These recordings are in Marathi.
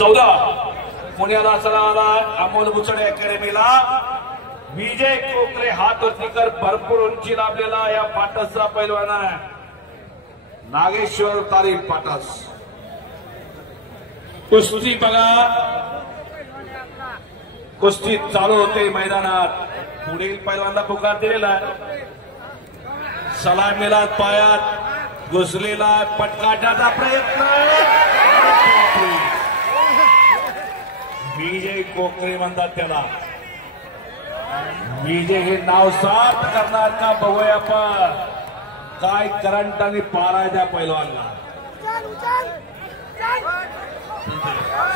14 पुण्याला सलाला अमोल बुचडे अकॅडमीला विजय कोकरे हात वरती कर भरपूर उंची लाभलेला या पाटसचा पैलवान आहे नागेश्वर तारीफ पाटस कुस्ती बघा कुस्ती चालू होते मैदानात पुढील पैलवानला पुकार दिलेला आहे सलामीला पायात घुसलेला पटकाटाचा प्रयत्न विजय कोकरे म्हणतात त्याला विजय हे नाव साफ करणार का बघूया आपण काय करंट आणि पारा त्या पैलवानला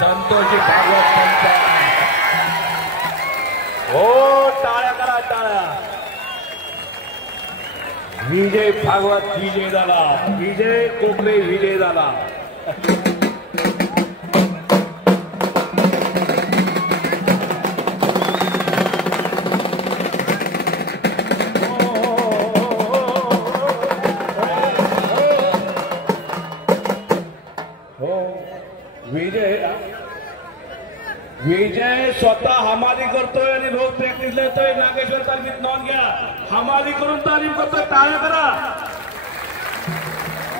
संतोषी भागवत हो टाळ्या करा टाळ्या विजय भागवत विजय झाला विजय कोकरे विजय झाला विजय स्वतः हमाली करतोय आणि रोज प्रॅक्टिस येतोय नागेश्वर तालमीत नोंद घ्या हमाली करून तालीम करतोय टाळ्या करा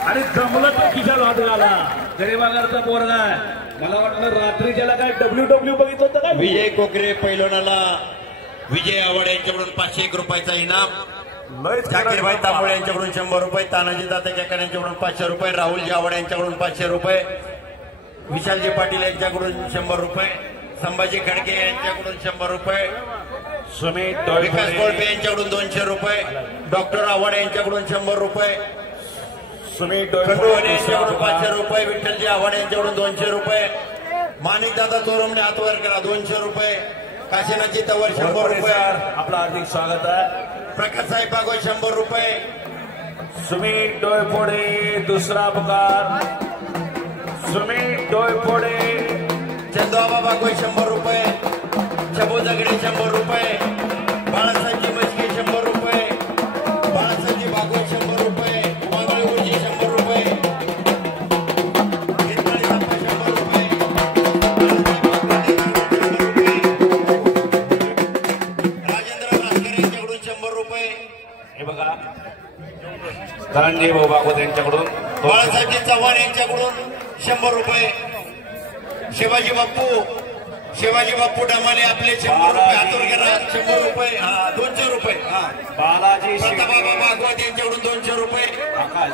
आणि जमलं तर खिशाल हात घाला गरीबागारचा पोरगा आहे मला वाटलं रात्रीच्याला काय डब्ल्यू बघितलं होतं काय विजय कोकरे पैलवानाला विजय आव्हाड यांच्याकडून 501 रुपयाचा इनाम जाकीरभाई तांबोळे यांच्याकडून 100 रुपये तानाजी दादा केकर यांच्याकडून 500 रुपये राहुलजी आव्हाड यांच्याकडून 500 रुपये विशालजी पाटील यांच्याकडून 100 रुपये संभाजी खडके यांच्याकडून 100 रुपये सुमित विकास कोळपे यांच्याकडून 200 रुपये डॉक्टर आव्हाड यांच्याकडून 100 रुपये सुमित यांच्याकडून 500 रुपये विठ्ठलजी आव्हाड यांच्याकडून 200 रुपये माणिक दादा चोरमने हातवर करा 200 रुपये काशीनाथजी तवर 100 रुपये आपलं हार्दिक स्वागत आहे प्रकाश साहेब बागोय 100 रुपये सुमित डोयफोडे दुसरा पुकार सुमित डोयफोडे चंदोबा बागोय 100 रुपये शबो जगडे 100 रुपये बाळासाहेबजी मस्के 100 रुपये बाळासाहेबजी बागोय 100 रुपये उमागाळी 100 रुपये घेतमाळी बाप्पा 100 रुपये राजेंद्र भास्कर यांच्याकडून 100 रुपये हे बघा धनंजय भाऊ भागवत यांच्याकडून बाळासाहेबजी चव्हाण यांच्याकडून 100 रुपये शिवाजी बाप्पू डमाले आपले 100 रुपये हातवर करा 100 रुपये 200 रुपये बालाजी बाबा भागवत यांच्याकडून 200 रुपये आकाश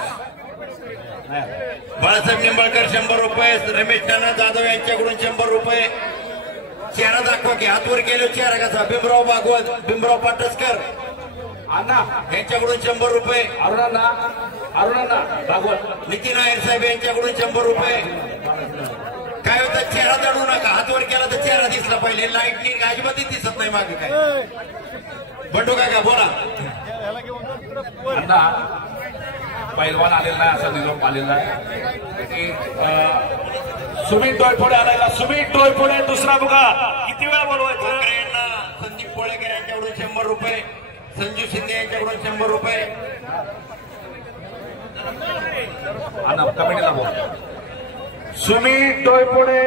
बाळासाहेब निंबाळकर 100 रुपये रमेश नाना जाधव यांच्याकडून 100 रुपये चेहरा दाखवा की हातवर गेलो चेहरा कसा भीमराव पाटसकर अण्णा यांच्याकडून 100 रुपये अरुणांना भागवत नितीन नायर साहेब यांच्याकडून 100 रुपये काय होतं चेहरा दडू नका हातवर केला तर चेहरा दिसला पाहिजे लाईट नीट अजिबातच दिसत नाही मागे काय बंडू काका बोला अण्णा पैलवान आलेला नाही असा निरोप आलेला आहे सुमित डोयफोडे आलेला सुमित डोयफोडे दुसरा बघा किती वेळा बोलवायचं संदीप पोळेकर यांच्याकडून 100 रुपये संजू शिंदे यांच्याकडून 100 रुपये अण्णा कमिटीला बोल सुमित डोयफोडे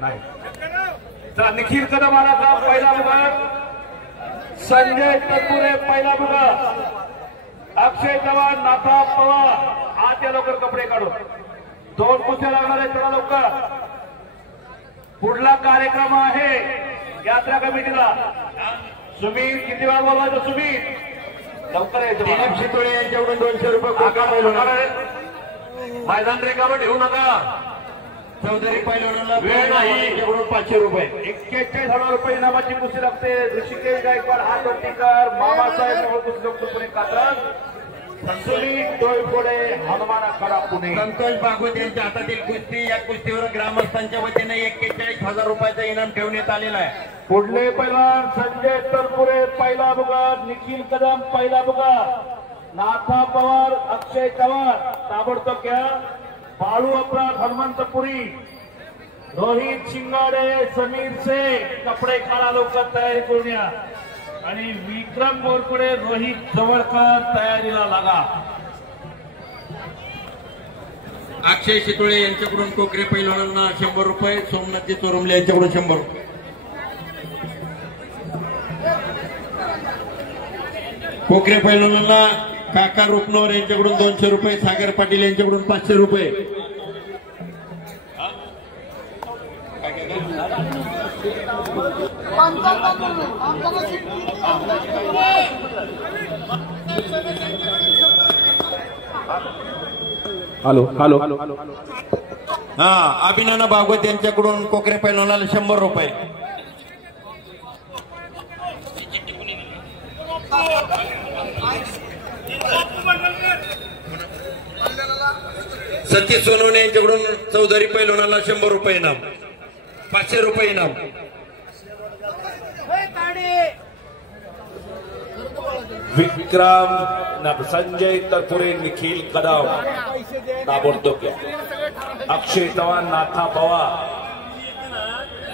नाही निखिल कदम आला का पहिला बुगा संजय तनपुरे पहिला बुगा अक्षय चव्हाण नाथा पवार आज या लवकर कपडे काढून 2 कुस्त्या लागणार आहेत चला लवकर पुढला कार्यक्रम आहे यात्रा कमिटीला सुमित किती वेळा बोलवायचं सुमित लवकर यायचं दिलीप शितोळे यांच्याकडून 200 रुपये मैदान रेखावर ठेवू नका चौधरी पैलवानाला वेळ नाही 500 रुपये 41,000 रुपये इनामाची कुस्ती लागते ऋषिकेश गायकवाड हात वरतीकर मामासाहेब कुस्ती कात्रज सुमित डोयफोडे हनुमान आखाडा पुणे संतोष भागवत यांच्या हातातील कुस्ती या कुस्तीवर ग्रामस्थांच्या वतीने 41,000 रुपयाचा इनाम ठेवण्यात आलेला आहे पुढले पैलवान संजय तनपुरे पहिला बुगा निखिल कदम पहिला बुगा नाथा पवार अक्षय चव्हाण ताबडतोब घ्या बाळू अपराध हनुमंतपुरी रोहित शिंगाडे समीर शेख कपडे काढा लवकर तयारी करून या आणि विक्रम बोरपुडे रोहित जवळकर तयारीला लागा अक्षय शितोळे यांच्याकडून कोकरे पैलवानांना 100 रुपये, सोमनाथजी चोरमले यांच्याकडून 100 रुपये. कोकरे पैलवानांना काका रुपनवर यांच्याकडून 200 रुपये, सागर पाटील यांच्याकडून 500 रुपये. हॅलो हॅलो हा, अभिनंदन भागवत यांच्याकडून कोकरे पैलवानाला 100 रुपये. सतीश सोनवणे यांच्याकडून चौधरी पैलवानाला 100 रुपये इनाम, 500 रुपये इनाम. विक्रम संजय तरपुरे निखिल कदम ताबडतोब घ्या. अक्षय चव्हाण नाथा पवार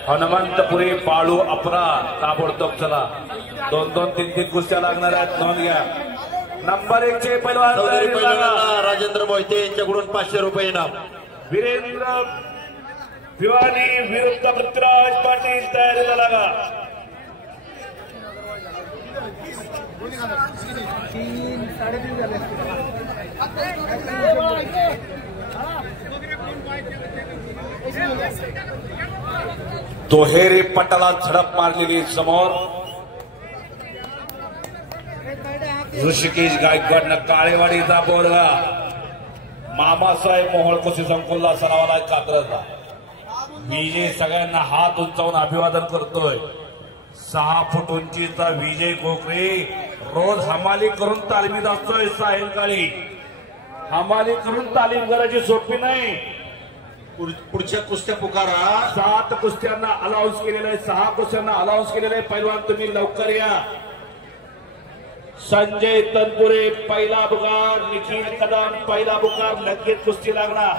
हनुमंतपुरे बाळू अपरा ताबडतोब चला. 2-2, 3-3 कुस्त्या लागणार आहेत, नोंद घ्या. नंबर 1 चे पैलवान चौधरी पैलवानाला राजेंद्र मोहिते यांच्याकडून 500 रुपये इनाम. वीरेंद्र भिवानी विरुद्ध पृथ्वीराज पाटील तयारीला लागा. तोहेरी पटाला झडप मारलेली समोर ऋषिकेश गायकवाड काळेवाडीचा बोलगा मामासाहेब मोहोळ कुस्ती संकुलला सरावाला कात्रजला. विजय सगळ्यांना हात उंचावून अभिवादन करतोय. 6 फूट उंचीचा विजय कोकरे रोज हमाली करून तालमीत असतोय. सायंकाळी हमाली करून तालीम करायची सोपी नाही. पुढच्या कुस्त्या पुकारा. 7 कुस्त्यांना अलाउन्स केलेलं आहे, 6 कुस्त्यांना अलाउन्स केलेलं आहे. पैलवान तुम्ही लवकर या. संजय तनपुरे पहिला बुकार, निखिल कदम पहिला बुकार, लगेच कुस्ती लागणार.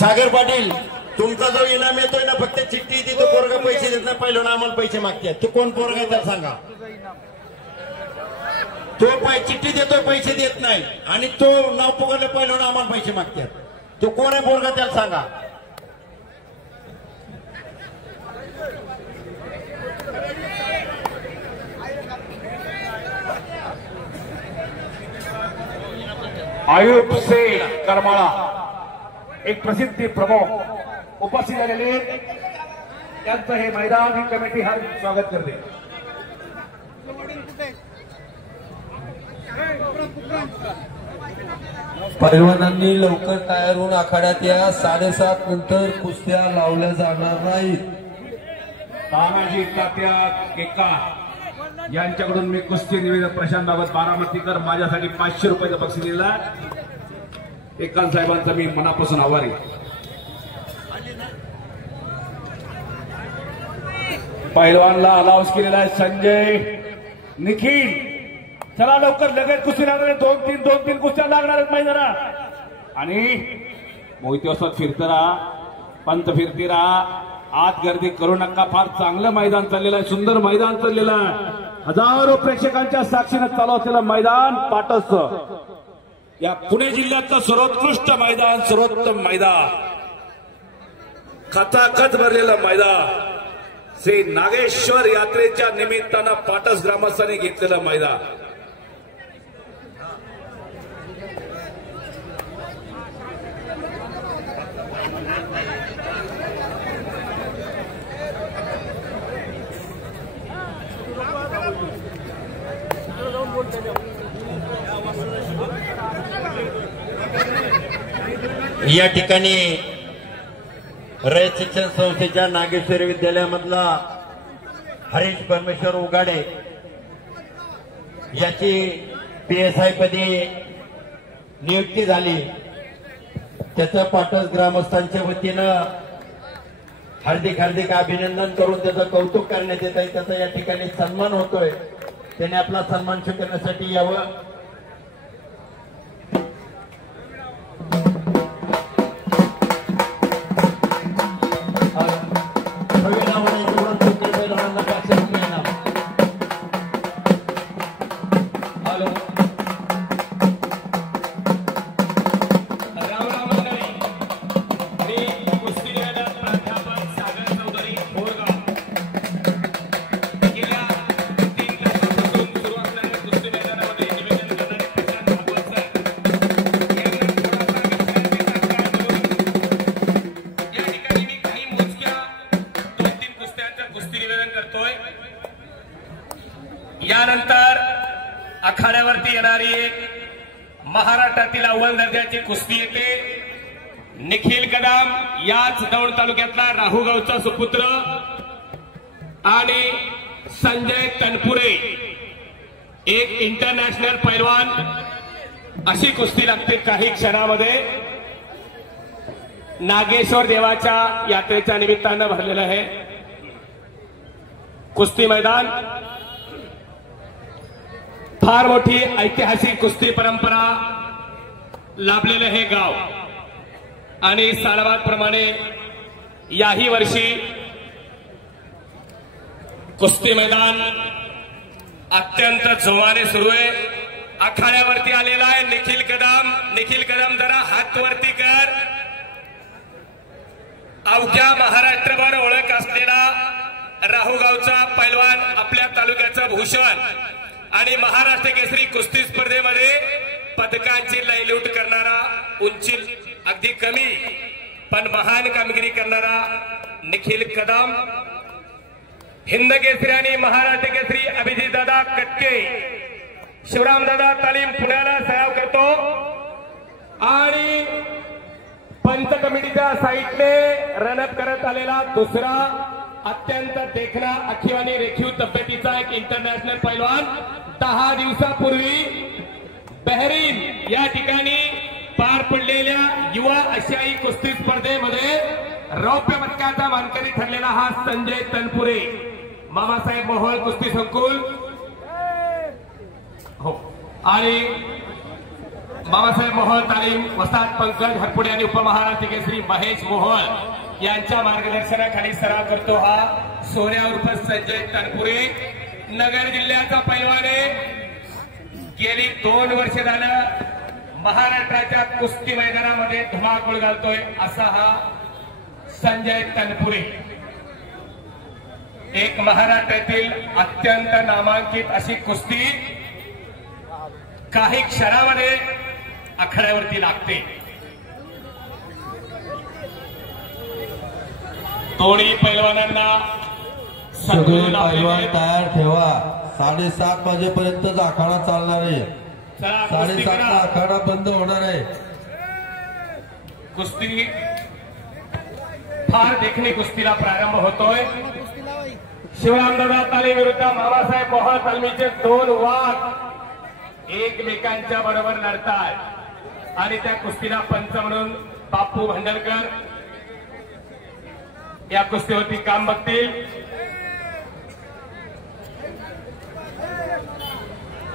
सागर पाटील तुमचा जो इनाम येतोय ना, फक्त चिठ्ठी येते, तो पोरगा पैसे देत नाही, पहिला आम्हाला पैसे मागतात. तो कोण पोरगा आहे त्याला सांगा. तो चिठ्ठी देतोय, पैसे देत नाही, आणि तो नाव पुकारले पहिला आम्हाला पैसे मागतात. तो कोण आहे पोरगा त्याला सांगा. आयुब शेख करमाळा एक प्रसिद्धी प्रमुख उपस्थित झालेले, त्यांचं हे मैदान ही कमिटी हर स्वागत करते. पैलवानांनी लवकर तयार होऊन आखाड्यात या. 7:30 नंतर कुस्त्या लावल्या जाणार नाहीत. तानाजी तात्या केका यांच्याकडून मी कुस्ती निवेदक प्रशांत बाबत बारामतीकर माझ्यासाठी 500 रुपयाचं बक्षीस दिला. एकांत साहेबांचा मी मनापासून आभारी. पैलवानला अलाउन्स केलेला आहे संजय निखिल. चला लवकर, लगेच कुस्ती लागणार आहे. 2-3 कुस्त्या लागणार आहेत मैदानात. आणि मोहिते वस्ताद फिरत राहा, पंत फिरती राहा, आत गर्दी करू नका. फार चांगलं मैदान चाललेलं आहे, सुंदर मैदान चाललेलं आहे. हजारो प्रेक्षकांच्या साक्षीनं चालू असलेलं मैदान पाटसचं, या पुणे जिल्ह्यातलं सर्वोत्कृष्ट मैदान, सर्वोत्तम मैदान, खचाखच भरलेलं मैदान, श्री नागेश्वर यात्रेच्या निमित्तानं पाटस ग्रामस्थांनी घेतलेलं मैदान. या ठिकाणी रयत शिक्षण संस्थेच्या नागेश्वरी विद्यालयामधला हरीश परमेश्वर उगाडे याची PSI पदी नियुक्ती झाली. त्याचं पाटस ग्रामस्थांच्या वतीनं हार्दिक हार्दिक अभिनंदन करून त्याचं कौतुक करण्यात येत आहे. त्याचा या ठिकाणी सन्मान होतोय. त्याने आपला सन्मान स्वीकारण्यासाठी यावं. आखाड्यावरती येणारी एक महाराष्ट्रातील अव्वल दर्जाची कुस्ती येते. निखिल कदम याच दौंड तालुक्यातला राहुगावचा सुपुत्र आणि संजय तनपुरे एक इंटरनॅशनल पैलवान, अशी कुस्ती लागते काही क्षणामध्ये. नागेश्वर देवाच्या यात्रेच्या निमित्तानं भरलेलं आहे कुस्ती मैदान. फार मोठी ऐतिहासिक कुस्ती परंपरा लाभलेलं हे गाव आणि सालाबादप्रमाणे याही वर्षी कुस्ती मैदान अत्यंत जोमाने सुरू आहे. आखाड्यावरती आलेला आहे निखिल कदम. निखिल कदम जरा हात वरती कर. अवघ्या महाराष्ट्रभर ओळख असलेला राहुगावचा पैलवान, आपल्या तालुक्याचं भूषण आणि महाराष्ट्र केसरी कुस्ती स्पर्धेमध्ये पदकांची लयलूट करणारा, उंची अगदी कमी पण महान कामगिरी करणारा निखिल कदम. हिंद केसरी आणि महाराष्ट्र केसरी अभिजित दादा कटके, शिवराम दादा तालीम पुण्याला सराव करतो आणि पंच कमिटीच्या साईडने रनअप करत आलेला दुसरा अत्यंत देखणा अखिवानी रेखीव तब्येतीचा एक इंटरनॅशनल पैलवान 10 दिवसापूर्वी बहरीन या ठिकाणी पार पडलेल्या युवा आशियाई कुस्ती स्पर्धेमध्ये रौप्य पदकाचा मानकरी ठरलेला हा संजय तनपुरे. मामासाहेब मोहोळ कुस्ती संकुल हो आणि मामासाहेब मोहोळ तालीम वसाहत पंकज हरपुडे आणि उपमहाराष्ट्र केसरी महेश मोहोळ यांच्या मार्गदर्शनाखाली सराव करतो हा सोन्या उर्फ संजय तनपुरे. नगर जिल्ह्याचा पैलवान आहे. गेली 2 वर्ष झालं महाराष्ट्राच्या कुस्ती मैदानामध्ये धुमाकूळ घालतोय असा हा संजय तनपुरे. एक महाराष्ट्रातील अत्यंत नामांकित अशी कुस्ती काही क्षणामध्ये आखाड्यावरती लागते. दोन्ही पैलवानांना सगळे पैलवान तयार ठेवा. 7:30 वाजेपर्यंतच आखाडा चालणार आहे. 7:30 ला आखाडा बंद होणार आहे. कुस्ती फार देखणी कुस्तीला प्रारंभ होतोय. शिवरामदादा तालीम विरुद्ध मामासाहेब मोहोळ तालमीचे 2 वाघ एकमेकांच्या बरोबर लढतात आणि त्या कुस्तीला पंच म्हणून बापू भंडलकर या कुस्तीवरती काम बघतील.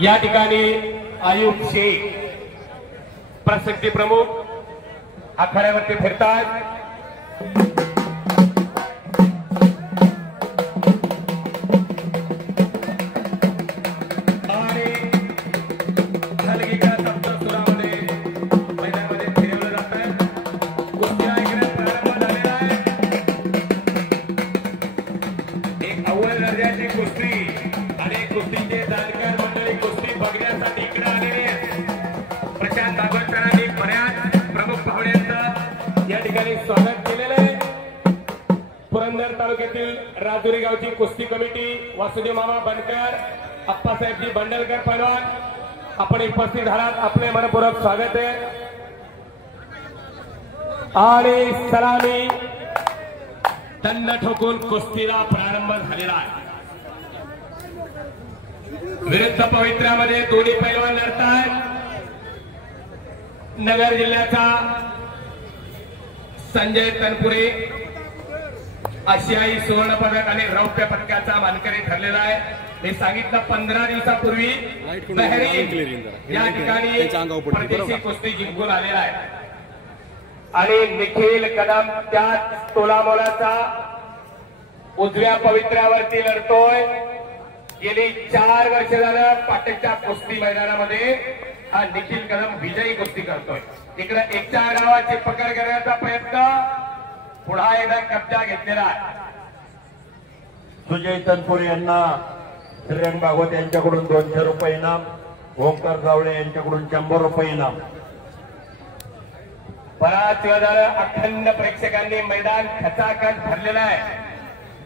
या ठिकाणी आयुब शेख प्रसिद्धी प्रमुख आखाड्यावरती फिरतात. स्वागत केलेलं आहे. पुरंदर तालुक्यातील राजुरी गावची कुस्ती कमिटी, वासुदेव मामा बनकर, अप्पासाहेबजी बंडलकर पैलवान आपण उपस्थित झालात. आपले मनपूर्वक स्वागत आहे आणि सलामी दंड ठोकून कुस्तीला प्रारंभ झालेला आहे. विरुद्ध पवित्र्यामध्ये दोन्ही पैलवान लढतात. नगर जिल्ह्याचा संजय तनपुरे आशियाई सुवर्ण पदक आणि रौप्य पदकाचा मानकरी ठरलेला आहे. मी सांगितलं 15 दिवसापूर्वी बहरीन या ठिकाणी परदेशी कुस्ती जिंकून आलेला आहे आणि निखिल कदम त्याच तोलामोलाचा उजव्या पवित्र्यावरती लढतोय. गेली 4 वर्ष झालं पाटणच्या कुस्ती मैदानामध्ये हा निखिल कदम विजयी कुस्ती करतोय. इकडे एकच्या गावाची पकड करण्याचा प्रयत्न, पुन्हा एकदा कब्जा घेतलेला आहे. सुजय तनपुरे यांना श्रीरंग भागवत यांच्याकडून 200 रुपये इनाम, ओंकार जावळे यांच्याकडून 100 रुपये इनाम. बराच वेळ झालं अखंड प्रेक्षकांनी मैदान खचाखच भरलेलं आहे.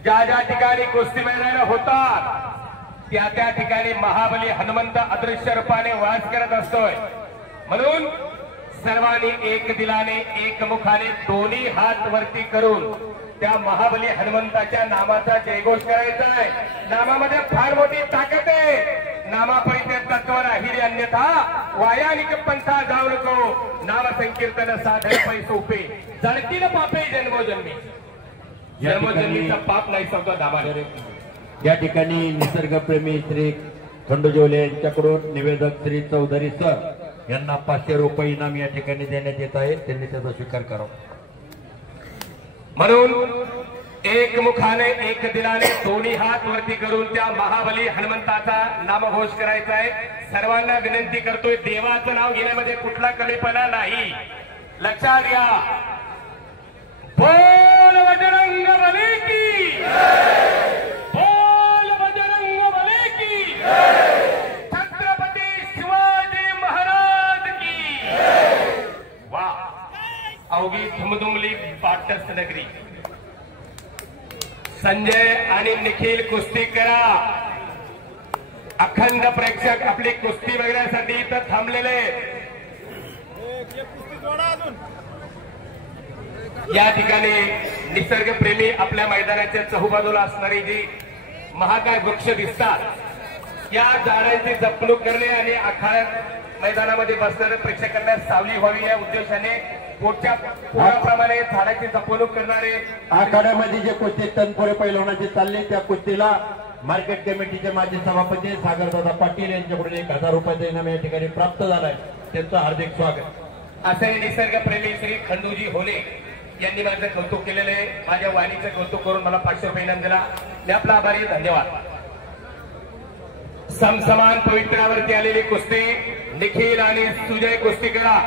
ज्या ज्या ठिकाणी कुस्ती मैदान होतात त्या त्या ठिकाणी महाबली हनुमंत अदृश्य रूपाने वास करत असतोय. म्हणून सर्वांनी एक दिलाने एक मुखाने दोन्ही हात वरती करून त्या महाबली हनुमंताच्या नामाचा जयघोष करायचा आहे. नामामध्ये फार मोठी ताकद आहे. नामापरिते तत्व राहिली अन्यथा वायानिक पंथा जाऊ नको. नाम संकीर्तन साधन पै सोपे जळतील पापे जन्मोजन्मी. जन्मोजन्मीचा पाप नाही समजा दाबाने. या ठिकाणी निसर्गप्रेमी श्री खंडोजोले यांच्याकडून निवेदक श्री चौधरी सर यांना 500 रुपये इनाम या ठिकाणी देण्यात येत आहे. त्यांनी त्याचा स्वीकार करावा. म्हणून एक मुखाने एक दिलाने दोन्ही हात वरती करून त्या महाबली हनुमंताचा नामघोष करायचा आहे. सर्वांना विनंती करतोय, देवाचं नाव घेण्यामध्ये कुठला कमीपणा नाही. लक्षात घ्या. बोल बजरंग बली की, बोल बजरंग बली की, छत्रपती शिवाजी महाराज की. वा, अवघी धुमधुमली पाटस नगरी. संजय आणि निखिल कुस्ती करा. अखंड प्रेक्षक आपली कुस्ती बघण्यासाठी इथं थांबलेले. या ठिकाणी निसर्गप्रेमी आपल्या मैदानाच्या चहूबाजूला असणारी जी महाकाय वृक्ष दिसतात, या झाडांची जपणूक करणे आणि आखाड्यात मैदानामध्ये बसणाऱ्या प्रेक्षकांना सावली व्हावी या उद्देशाने पुढच्या पुराप्रमाणे झाडाची जपणूक करणारे आखाड्यामध्ये जे कुस्ती तनपुरे पैलवानाची चालली त्या कुस्तीला मार्केट कमिटीचे माजी सभापती सागरदादा पाटील यांच्याकडून 1000 रुपयाचा इनाम या ठिकाणी प्राप्त झालाय. त्यांचं हार्दिक स्वागत. असे निसर्गप्रेमी श्री खंडूजी होले यांनी माझं कौतुक केलेलं आहे. माझ्या वाणीचं कौतुक करून मला 500 रुपये इनाम दिला. मी आपला आभारी. धन्यवाद. समसमान पवित्रावरती आलेली कुस्ती निखिल आणि सुजय कुस्ती करा.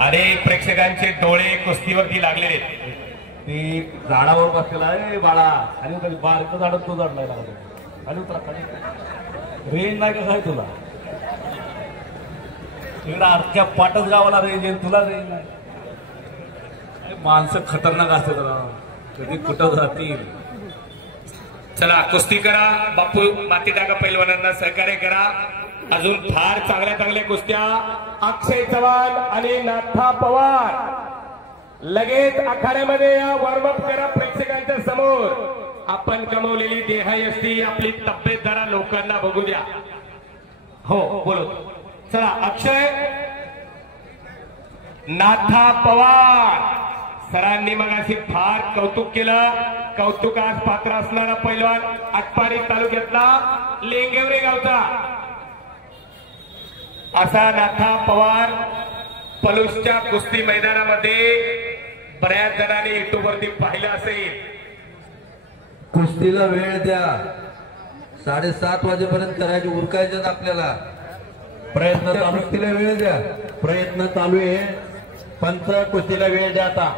अनेक प्रेक्षकांचे डोळे कुस्तीवरती लागलेले. ती झाडावर बसलेला आहे बाळा. आणि बारकं झाड तो झाड नाही लागला. आणि उतरा खाली. रेंज नाही का काय तुला? तिकडे अख्ख्या पाटच गावाला रेंज आहे, तुला रेंज नाही. माणसं खतरनाक असते जरा, कधी कुठं जातील. चला कुस्ती करा. बापू माती टाका पैलवानांना सहकार्य करा. अजून फार चांगल्या चांगल्या कुस्त्या अक्षय चव्हाण आणि नाथा पवार लगेच आखाड्यामध्ये या वॉर्मअप करा. प्रेक्षकांच्या समोर आपण कमवलेली देहयष्टी आपली तब्येत जरा लोकांना बघू द्या. हो बोलो. चला अक्षय नाथा पवार सरांनी मगाशी फार कौतुक केलं. कौतुकास पात्र असणारा पैलवान आटपाडी तालुक्यातला लेंगेवरे गावचा असा नाथा पवार पलूसच्या कुस्ती मैदानामध्ये बऱ्याच जणांनी युट्यूबवरती पाहिलं असेल. कुस्तीला वेळ द्या. 7:30 वाजेपर्यंत करायचे उरकायचे आपल्याला. प्रयत्न चालू. कुस्तीला वेळ द्या. प्रयत्न चालू आहे. पंच कुस्तीला वेळ द्या. आता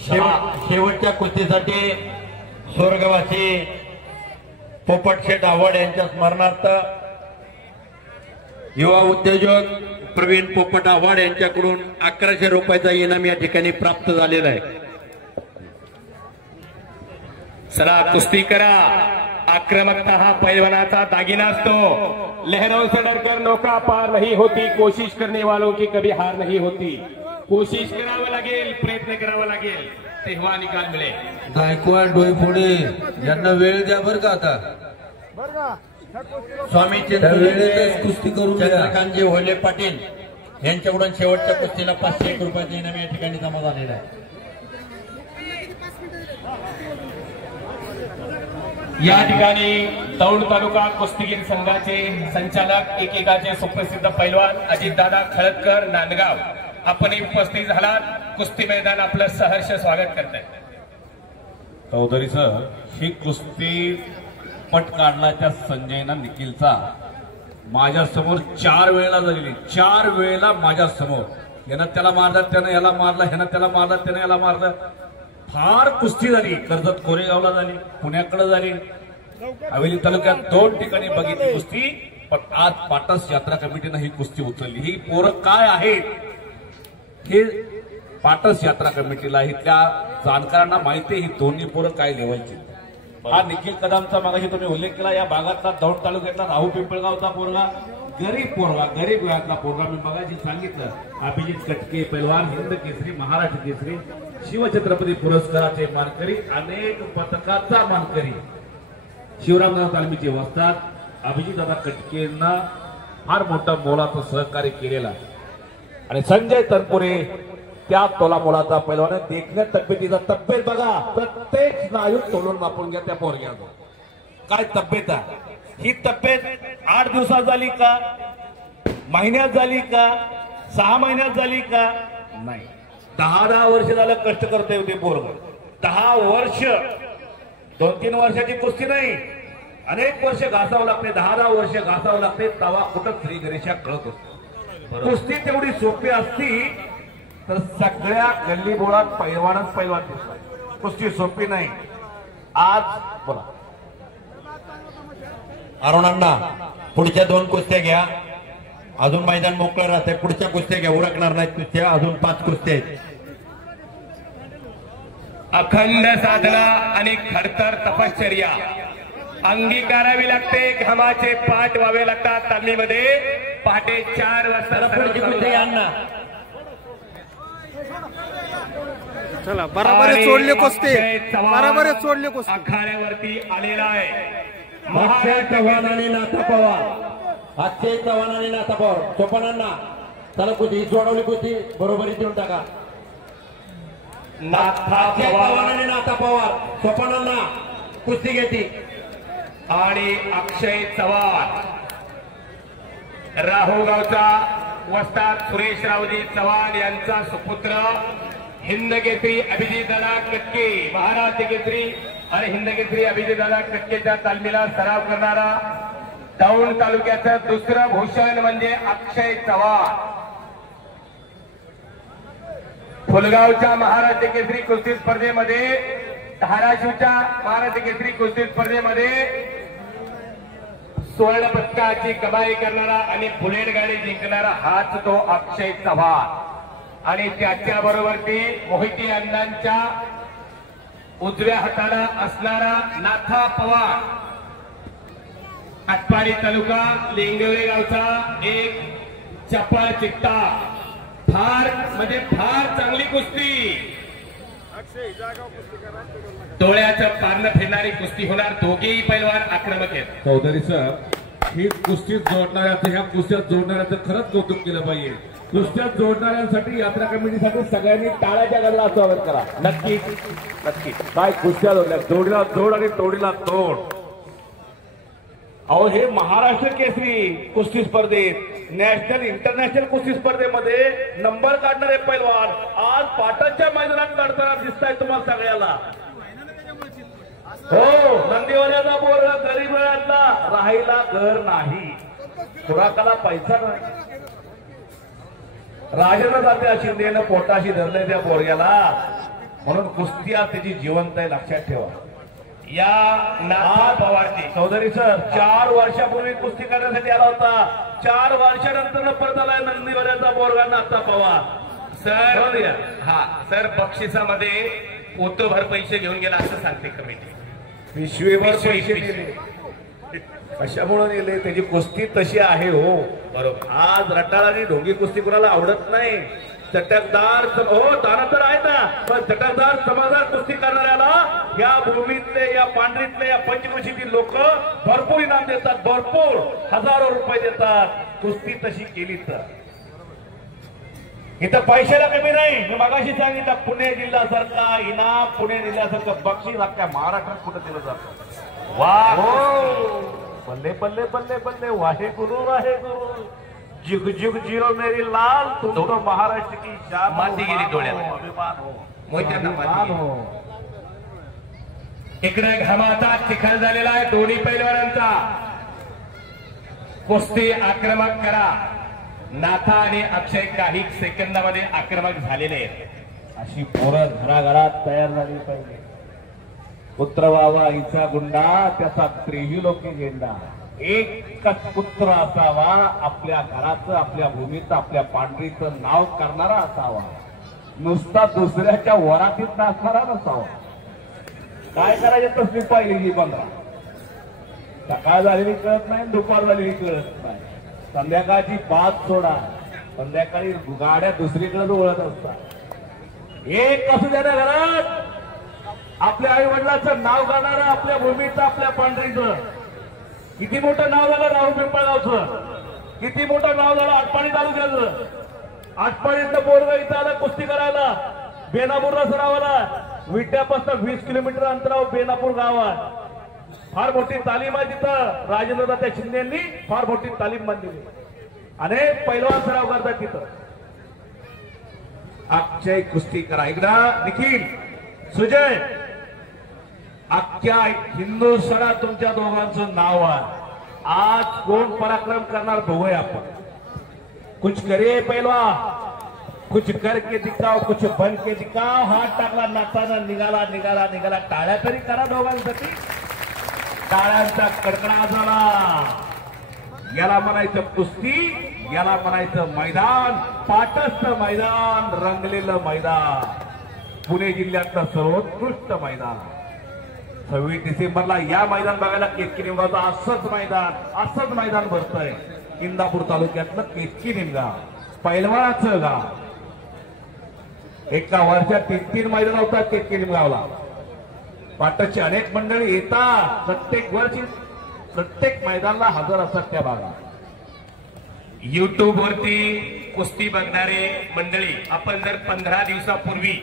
शेवटच्या कुस्तीसाठी स्वर्गवासी पोपटशेठ आव्हाड यांच्या स्मरणार्थ युवा उद्योजक प्रवीण पोपट आव्हाड यांच्याकडून 1100 रुपयाचा इनाम या ठिकाणी प्राप्त झालेला आहे. चला कुस्ती करा. आक्रमकता हा पैलवानाचा दागिना असतो. लहरों से डरकर नौका पार नहीं होती, कोशिश करने वालों की कभी हार नहीं होती. कोशिश करावं लागेल, प्रयत्न करावा लागेल, तेव्हा निकाल मिळेल. गायकवाड डोईफोडे यांना वेळ द्या बरं का. आता स्वामी कुस्ती करून चंद्रकांतजी होले पाटील यांच्याकडून शेवटच्या कुस्तीला 501 रुपयाचा इनाम या ठिकाणी जमा झालेला आहे. या ठिकाणी दौंड तालुका कुस्तीगीर संघाचे संचालक एकेकाचे सुप्रसिद्ध पैलवान अजितदादा खळदकर नांदगाव आपणही उपस्थित झालात. कुस्ती मैदान आपलं सहर्ष स्वागत करत आहे. चौधरी सर, ही कुस्ती पट काढण्याच्या संजयना निखिलचा माझ्या समोर 4 वेळेला झालेली. 4 वेळेला माझ्या समोर. यानं त्याला मारलं, त्यानं याला मारलं, ह्यानं त्याला मारलं, त्यानं याला मारलं. फार कुस्ती झाली. कर्जत कोरेगावला झाली, पुण्याकडे झाली, हवेली तालुक्यात 2 ठिकाणी बघितली कुस्ती. पण आज पाटस यात्रा कमिटीनं ही कुस्ती उचलली. ही पोरं काय आहेत हे पाटस यात्रा कमिटीला इथल्या जाणकारांना माहिती आहे ही दोन्ही पोरं काय लेवलची. हा निखिल कदमचा मागाशी तुम्ही उल्लेख केला, या भागातला दौंड तालुक्यातला राहू पिंपळगावचा पोरगा गरीब पोरगा, गरीब वयातला पोरगा. मी मगाशी सांगितलं अभिजित कटके पैलवान, हिंद केसरी, महाराष्ट्र केसरी, शिवछत्रपती पुरस्काराचे मानकरी, अनेक पदकाचा मानकरी, शिवरामदास तालमीचे वस्ताद अभिजित दादा कटकेंना फार मोठा मोलाचं सहकार्य केलेला. आणि संजय तनपुरे त्या तोला मोलाचा पैलवान. देखण्या तब्येतीचा तब्येत बघा, प्रत्येक स्नायू तोलून मापून घ्या त्या पोरग्याचं काय तब्येत आहे. ही तब्येत 8 दिवसात झाली का, महिन्यात झाली का, 6 महिन्यात झाली का, नाही. 10 वर्ष झालं कष्ट करते होते पोरग. 10 वर्ष, 2-3 वर्षाची कुस्ती नाही, अनेक वर्ष घासावं लागते. 10 वर्ष घासावं लागते. तवा कुठं श्री गणेशा कळत असतो. कुस्ती तेवढी सोपी असती तर सगळ्या गल्ली बोळात पैलवानच पैलवान दिसतात. कुस्ती सोपी नाही. आज बोला अरुणांना पुढच्या 2 कुस्त्या घ्या, अजून मैदान मोकळं राहते. पुढच्या कुस्त्या घ्या, उरकणार नाहीत कुस्त्या, अजून 5 कुस्त्या आहेत. अखंड साधना आणि खडतर तपश्चर्या अंगीकारावी लागते. घामाचे पाठ व्हावे लागतात. तालमीमध्ये पहाटे 4 वाजता चला बरोबर सोडले कुस्ती, बरोबर सोडले कुस्ती. आखाड्यावरती आलेला आहे अक्षय चव्हाण आणि नाथा पवार. अक्षय चव्हाण आणि नाथा पवार सोपानांना त्याला कुस्ती जोडवली, कुस्ती बरोबरी देऊन टाका. अक्षय चव्हाण आणि नाथा पवार सोपानांना कुस्ती घेतली. आणि अक्षय चव्हाण राहुगावचा वस्ताद सुरेश रावजी चव्हाण यांचा सुपुत्र, हिंद केसरी अभिजित दादा कटके, महाराष्ट्र केसरी आणि हिंद केसरी अभिजित दादा कटकेच्या तालमीला सराव करणारा दौंड तालुक्याचं दुसरं भूषण म्हणजे अक्षय चव्हाण. फुलगावच्या महाराष्ट्र केसरी कुस्ती स्पर्धेमध्ये, धाराशिवच्या महाराष्ट्र केसरी कुस्ती स्पर्धेमध्ये स्वर्ण पदकाची कमाई करणारा आणि बुलेट गाडी जिंकणारा हाच तो अक्षय चव्हाण. आणि त्याच्या बरोबर ती मोहिते अण्णांच्या उजव्या हाताला असणारा नाथा पवार, आटपाडी तालुका लिंगवे गावचा एक चपळ चिट्टा. फार म्हणजे फार चांगली कुस्ती, डोळ्याचं पारणं फिरणारी कुस्ती होणार. दोघेही पैलवान आक्रमक आहेत. चौधरी सर, ही कुस्तीत जोडणाऱ्याचं, ह्या कुस्त्यात जोडणाऱ्याचं खरंच कौतुक केलं पाहिजे. कुस्त्यात जोडणाऱ्यांसाठी यात्रा कमिटीसाठी सगळ्यांनी टाळ्याच्या गजरा स्वागत करा. नक्की नक्की. काय कुस्त्या जोडल्या, जोडीला जोड आणि तोडीला तोड. अहो हे महाराष्ट्र केसरी कुस्ती स्पर्धेत, नॅशनल इंटरनॅशनल कुस्ती स्पर्धेमध्ये नंबर काढणारे पैलवान आज पाटणच्या मैदानात काढताना दिसताय तुम्हाला सगळ्याला. हो, नंदीवाल्याचा पोरगा गरीब वेळातला, राहायला घर नाही, खुराकाला पैसा नाही. राजेंद्र तात्या शिंदेनं पोटाशी धरले त्या पोरग्याला, म्हणून कुस्ती आज त्याची जिवंत आहे, लक्षात ठेवा. या नाथा पवारची चौधरी सर 4 वर्षापूर्वी कुस्ती करण्यासाठी आला होता. 4 वर्षानंतर परत आलाय नंदीवाल्याचा पोरगा नाथा पवार. सर हा सर बक्षिसामध्ये पोतभर पैसे घेऊन गेला असं सांगते कमिटी. पिशवीभर पैसे दिले. कशामुळे दिले? त्याची कुस्ती तशी आहे. हो बरोबर. आज रटाळ आणि ढोंगी कुस्ती कुणाला आवडत नाही. चटकदार हो दाना तर आहे ना, पण चटकदार समाजदार कुस्ती करणाऱ्याला या भूमीतले, या पांढरीतले, या पंचकृषीतील लोक भरपूर इनाम देतात, भरपूर हजारो रुपये देतात. कुस्ती तशी केली तर इथं पैशाला कमी नाही. मी मगाशी सांगितलं, पुणे जिल्ह्यासारखा इनाम, पुणे जिल्ह्यासारखं बक्षीस अख्ख्या महाराष्ट्रात कुठं दिलं जातं. वा हो, बल्ले बल्ले बल्ले बल्ले, वाहे गुरु वाहे गुरु, जुग जुग जिरो मेरी लाल, तुम तो महाराष्ट्र की शान. माती गेली डोळ्याला, अभिमान हो, मोहित्यांना अभिमान हो. इकडे घामाचा चिखल झालेला आहे दोन्ही पैलवानांचा. कुस्ती आक्रमक करा. नाथा आणि अक्षय काही सेकंदामध्ये आक्रमक झालेले आहेत. अशी पोरं घराघरात तयार झाली पाहिजे. पुत्र व्हावा आईचा गुंडा, त्याचा त्रिहिलोकी झेंडा. एकच पुत्र असावा, आपल्या घराचं, आपल्या भूमीचं, आपल्या पांढरीचं नाव करणारा असावा. नुसता दुसऱ्याच्या वरातीत नाचणारा नसावा. काय करायचं तसली पाहिली ही 15. सकाळ झालेली कळत नाही, दुपार झालेली कळत नाही. संध्याकाळची बात सोडा, संध्याकाळी गाड्या दुसरीकडे ओळख असतात. एक असू द्या ना घरात आपल्या आई वडिलांचं नाव गाणारं, आपल्या भूमीचं, आपल्या पांढरीचं. किती मोठं नाव झालं राहू पिंपळगावचं, किती मोठं नाव झालं आटपाडी तालुक्याचं. आटपाडीतलं पोरगं इथं आलं कुस्ती करायला, बेनापूरला सरावाला. विट्यापासून 20 किलोमीटर अंतरावर बेनापूर गाव आहे. फार मोठी तालीम आहे तिथं. राजेंद्र शिंदेंनी फार मोठी तालीम बांधली. अनेक पैलवान सराव करतात तिथं. अक्षय कुस्ती करा एकदा. निखिल, सुजय, अख्ख्या हिंदुस्थानात तुमच्या दोघांचं नाव आहे. आज कोण पराक्रम करणार बघूया आपण. कुछ करे पहलवान, कुछ करके दिखाओ, कुछ बन के दिखाओ. हात टाकला, नाताना निघाला निघाला निघाला. टाळ्या तरी करा दोघांसाठी. टाळ्यांचा कडकडाट झाला. याला म्हणायचं कुस्ती, याला म्हणायचं मैदान. पाटस्थ मैदान, रंगलेलं मैदान, पुणे जिल्ह्यातलं सर्वोत्कृष्ट मैदान. 26 डिसेंबरला या मैदान बघायला केतकी निमगावचं असंच मैदान भरतंय. इंदापूर तालुक्यातलं केतकी निमगाव पैलवानाचं गाव. एका वर्षात 3 मैदान होतात केतकी निमगावला. पाटसची अनेक मंडळी येतात. प्रत्येक वर्षी प्रत्येक मैदानाला हजर असतात त्या भागात. युट्यूब वरती कुस्ती बघणारे मंडळी, आपण जर 15 दिवसापूर्वी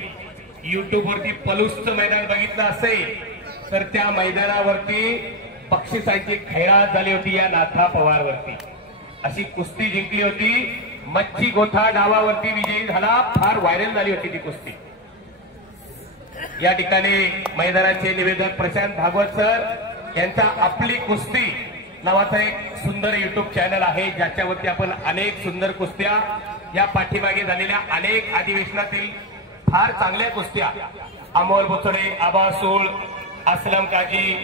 युट्यूब वरती पलूसचं मैदान बघितलं असेल तर त्या मैदानावरती बक्षिसांची खैरात झाली होती. या नाथा पवार वरती अशी कुस्ती जिंकली होती. मच्छी गोठा डावावरती विजयी झाला. फार व्हायरल झाली होती ती कुस्ती. या ठिकाणी मैदानाचे निवेदक प्रशांत भागवत सर यांचा आपली कुस्ती नावाचा एक सुंदर युट्यूब चॅनल आहे, ज्याच्यावरती आपण अनेक सुंदर कुस्त्या, या पाठीमागे झालेल्या अनेक अधिवेशनातील फार चांगल्या कुस्त्या, अमोल बोचडे, आबा सूळ, असलम काजी,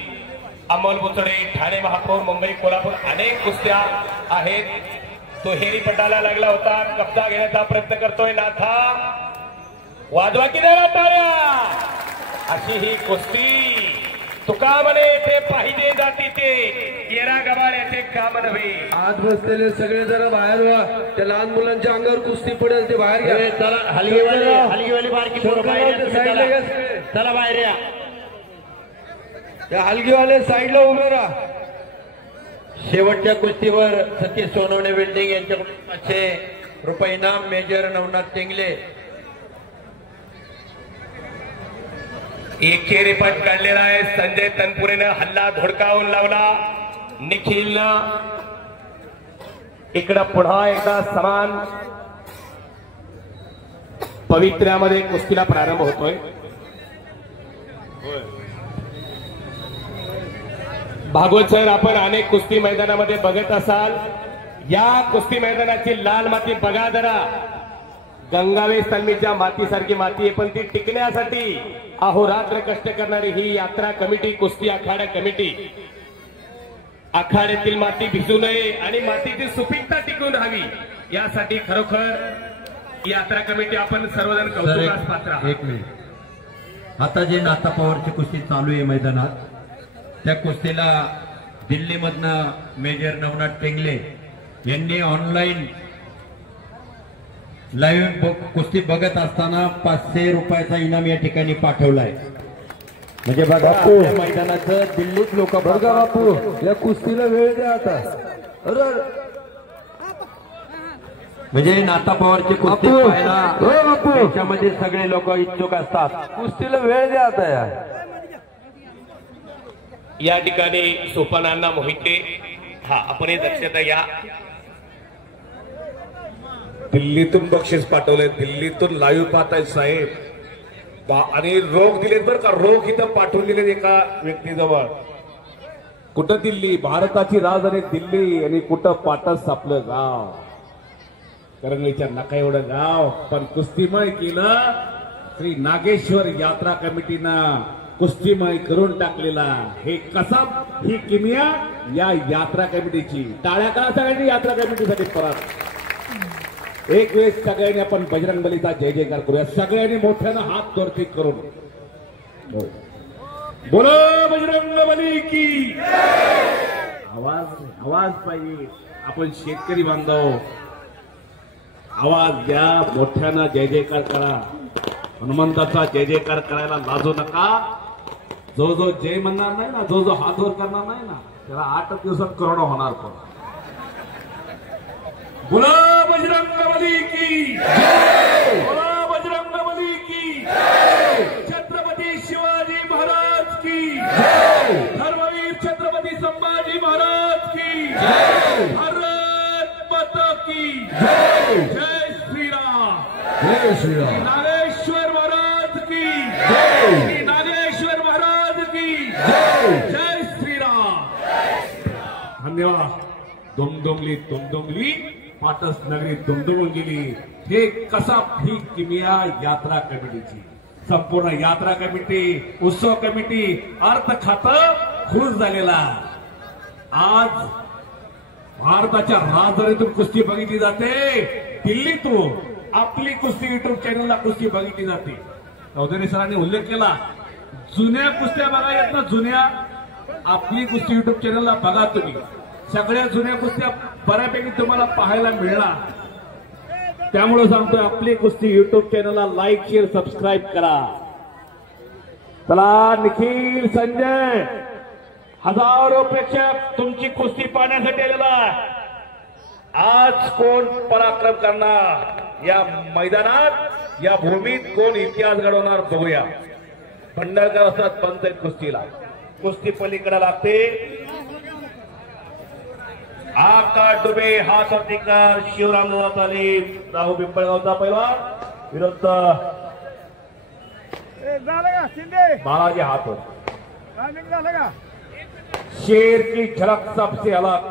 अमोल बोचडे, ठाणे महापौर, मुंबई कोल्हापूर, अनेक कुस्त्या आहेत. तो हेरी पटाला लागला होता, कब्जा घेण्याचा प्रयत्न करतोय नाथा. वाजवा की नाही टाळ्या. अशी ही कुस्ती तुका म्हणे ते पाहिजे जाती ते येरा गबाळ्याचे काम नव्हे. आज बसलेले सगळे जरा बाहेर व्हा. त्या लहान मुलांच्या अंगावर कुस्ती पडेल, ते बाहेर घ्या. चला हलगीवाली बारकी चला बाहेर या. त्या हलगीवाले साईडला उभे राहा. शेवटच्या कुस्तीवर सतीश सोनवणे बिल्डिंग यांच्याकडून 500 रुपये इनाम. मेजर नवनाथ टेंगले. एकेरी पट काढलेला आहे. संजय तनपुरेनं हल्ला धोडकावून लावला. निखिलनं इकडं पुन्हा एकदा समान पवित्र्यामध्ये कुस्तीला प्रारंभ होतोय. भागवत सर, आपण अनेक कुस्ती मैदानामध्ये बघत असाल. या कुस्ती मैदानाची लाल माती बघा जरा. गंगावे सलमीच्या मातीसारखी माती आहे, पण ती टिकण्यासाठी अहोरात्र कष्ट करणारी ही यात्रा कमिटी, कुस्ती आखाडा कमिटी, आखाड्यातील माती भिजू नये आणि मातीची सुपीकता टिकून राहावी यासाठी खरोखर यात्रा कमिटी आपण सर्वजण कौतुकास पात्र आहात. एक मिनिट. आता जे नाथा पवारची कुस्ती चालू आहे मैदानात, त्या कुस्तीला दिल्लीमधनं मेजर नवनाथ टेंगले यांनी ऑनलाईन लाईव्ह कुस्ती बघत असताना 500 रुपयाचा इनाम या ठिकाणी पाठवलाय. म्हणजे बघा मैदानाचं दिल्लीत लोक बघा बापू, या कुस्तीला वेळ द्या आता. अरे म्हणजे नाथा पवारची कुस्ती बापू, पाहायला बापू, त्याच्यामध्ये सगळे लोक इच्छुक असतात. कुस्तीला वेळ द्या आता. या ठिकाणी सोपानांना मोहिते, हा आपण हे दक्षता या. दिल्लीतून बक्षीस पाठवले, दिल्लीतून लाईव्ह पाहतायत साहेब. आणि रोख दिलेत बरं का, रोख इथं पाठवून दिलेत एका व्यक्तीजवळ. कुठं दिल्ली, भारताची राजधानी दिल्ली, आणि कुठं पाटस आपलं गाव. करंगलीच्या नका एवढं गाव, पण कुस्तीमय केलं. श्री नागेश्वर यात्रा कमिटीनं कुस्तीमय करून टाकलेला. हे कसा, ही किमिया या यात्रा कमिटीची. टाळ्या करा सगळ्यांनी यात्रा कमिटीसाठी परत. एक वेळेस सगळ्यांनी आपण बजरंग बलीचा जय जयकार करूया, सगळ्यांनी मोठ्यानं हात वरती करून बोलो बजरंग बली की आवाज पाहिजे. आपण शेतकरी बांधव आवाज द्या, मोठ्यानं जय जयकार करा. हनुमंताचा जय जयकार करायला लाजू नका. जो जो जय म्हणणार नाही ना, जो जो हात वर करणार नाही ना, त्याला 8 दिवसात करोना होणार. पण बोला बजरंग बली की जय, बोला बजरंग बली की जय, छत्रपती शिवाजी महाराज की जय, धर्मवीर छत्रपती संभाजी महाराज की जय, भारत माता की जय, जय श्रीराम, जय श्रीराम, नागेश्वर महाराज की जय, नागेश्वर महाराज की जय, जय श्रीराम. धन्यवाद. दुमदुमली पाटस नगरी दुमदुमून गेली. हे कसा ही किमिया यात्रा कमिटीची संपूर्ण यात्रा कमिटी, उत्सव कमिटी, अर्थ खातं खुश झालेला. आज भारताच्या राजधानीतून कुस्ती बघितली जाते. दिल्लीतून आपली कुस्ती युट्यूब चॅनलला कुस्ती बघितली जाते. चौधरी सरांनी उल्लेख केला, जुन्या कुस्त्या बघा येत ना, जुन्या आपली कुस्ती युट्यूब चॅनलला बघा. तुम्ही सगळ्या जुन्या कुस्त्या बऱ्यापैकी तुम्हाला पाहायला मिळणार. त्यामुळे सांगतोय, आपली कुस्ती युट्यूब चॅनलला लाईक शेअर सबस्क्राईब करा. चला निखिल, संजय, हजारो प्रेक्षक तुमची कुस्ती पाहण्यासाठी आलेला. आज कोण पराक्रम करणार या मैदानात, या भूमीत कोण इतिहास घडवणार बघूया. भंडारकर असतात पंचायत कुस्तीला. कुस्ती पलीकडे लागते. आकाश दुबे हात अतिकार, शिवराम तालीम, राहू पिंपळगावचा पैलवान विरुद्ध बालाजी हात. शेर की झलक सबसे अलग.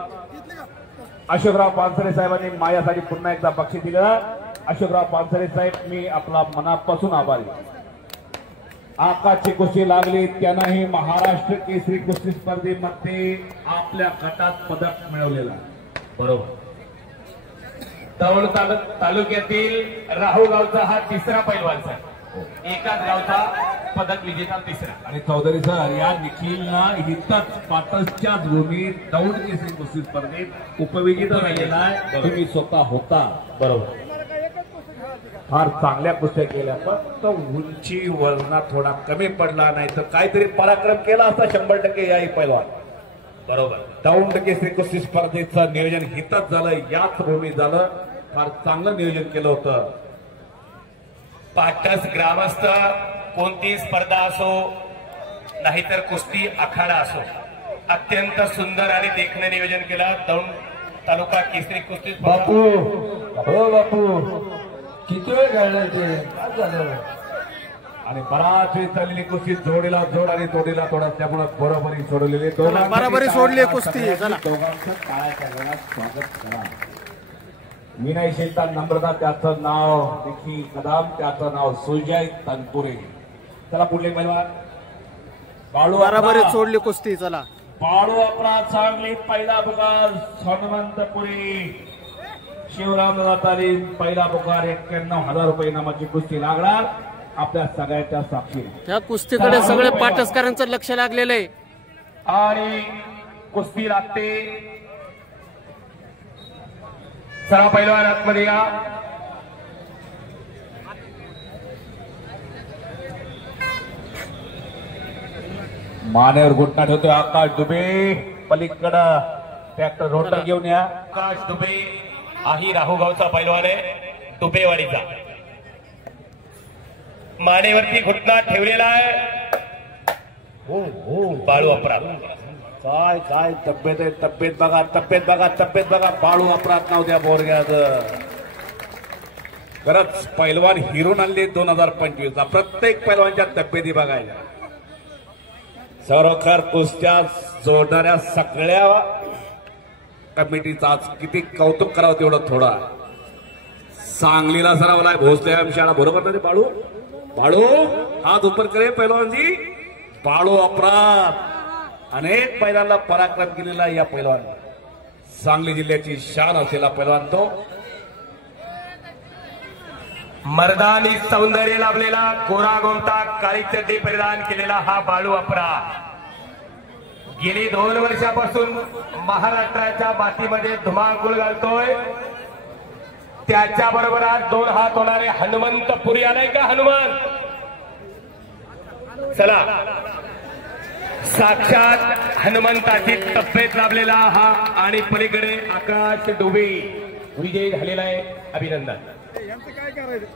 अशोकराव पानसरे साहेबांनी माझ्यासाठी पुन्हा एकदा बक्षीस दिलं. अशोकराव पानसरे साहेब, मी आपला मनापासून आभारी. आकाशची कुस्ती लागली, त्यानंही महाराष्ट्र केसरी कुस्ती स्पर्धेमध्ये आपल्या गटात पदक मिळवलेला. बरोबर. दौंड तालुक्यातील राहुल गावचा हा तिसरा पैलवान सर, एकाच गावचा पदक विजेता तिसरा. आणि चौधरी सर, या निखिलना इथंच पाटसच्या भूमीत दौंड केसरी कुस्ती स्पर्धेत उपविजेता राहिलेला आहे. तुम्ही स्वतः होता. बरोबर. फार चांगल्या कुस्त्या केल्या, फक्त उंची वजनात थोडा कमी पडला, नाही तर काहीतरी पराक्रम केला असता 100% याही पैलवान. बरोबर. दौंड केसरी कुस्ती स्पर्धेचं नियोजन हितच झालं, याच भूमीत झालं. फार चांगलं नियोजन केलं होतं. पाटस ग्रामस्थ कोणती स्पर्धा असो, नाहीतर कुस्ती आखाडा असो, अत्यंत सुंदर आणि देखणं नियोजन केलं. दौंड तालुका केसरी कुस्ती बापू, हो बापू, किती वेळ घडलाय ते झालं. आणि बराच वेळ चाललेली कुस्ती जोडीला जोड आणि तोडीला तोडा, त्यामुळे बरोबरी सोडलेली. बरोबरी सोडली कुस्ती. चला, दोघांचं काळाच्या वेळात स्वागत करा. विनय शेतान नम्रता, त्याचं नाव निखिल कदम, त्याचं नाव सुजय तनपुरे. चला पुढले पैलवान बाळू. बरोबरी सोडली कुस्ती. चला, बाळू अपराध सांगली पहिला पुकार, हनुमंतपुरी शिवराम तालीम पहिला पुकार. 91,000 रुपये इनामाची कुस्ती लागणार आपल्या सगळ्याच्या साक्षीने. त्या कुस्तीकडे सगळे पाटसकरांचं लक्ष लागलेलं आहे. आणि कुस्ती लागते. चला पैलवान आतमध्ये या. मानेवर घुटना ठेवतोय आकाश दुबे. पलीकडं ट्रॅक्टर रोटर घेऊन या. आकाश दुबे आही राहुगावचा पैलवान आहे, दुबेवाडीचा. मानेवरती घुटना ठेवलेला आहे. हो हो, बाळू अपराध. काय काय तब्येत आहे, तब्येत बघा, तब्येत बघा, तब्येत बघा. बाळू अपराध नाव द्या बोरग्याचं. खरंच पैलवान हिरून आणले 2025. प्रत्येक पैलवानच्या तब्येती बघायला. खरोखर कुस्त्या जोडणाऱ्या सगळ्या कमिटीचा आज किती कौतुक करावं तेवढं थोडा. सांगलीला सरावला भोसले शाळा. बरोबर ना ते बाळू? बाळू हात उपर करे पैलवानजी. बाळू अपराध अनेक पैलवानला पराक्रम केलेला या पैलवान. सांगली जिल्ह्याची शान असलेला पैलवान तो. मर्दानी सौंदर्य लाभलेला गोरा गोमटा काळी चड्डी परिधान केलेला हा बाळू अपरा गेली 2 वर्षापासून महाराष्ट्राच्या मातीमध्ये धुमाकूळ घालतोय. त्याच्या बरोबर आज 2 हात होणारे हनुमंत पुरी आलाय का हनुमान. चला साक्षात हनुमंताची तब्येत लाभलेला हा आणि पलीकडे आकाश डोबे विजयी झालेला आहे. अभिनंदन. यांचं काय करायचं.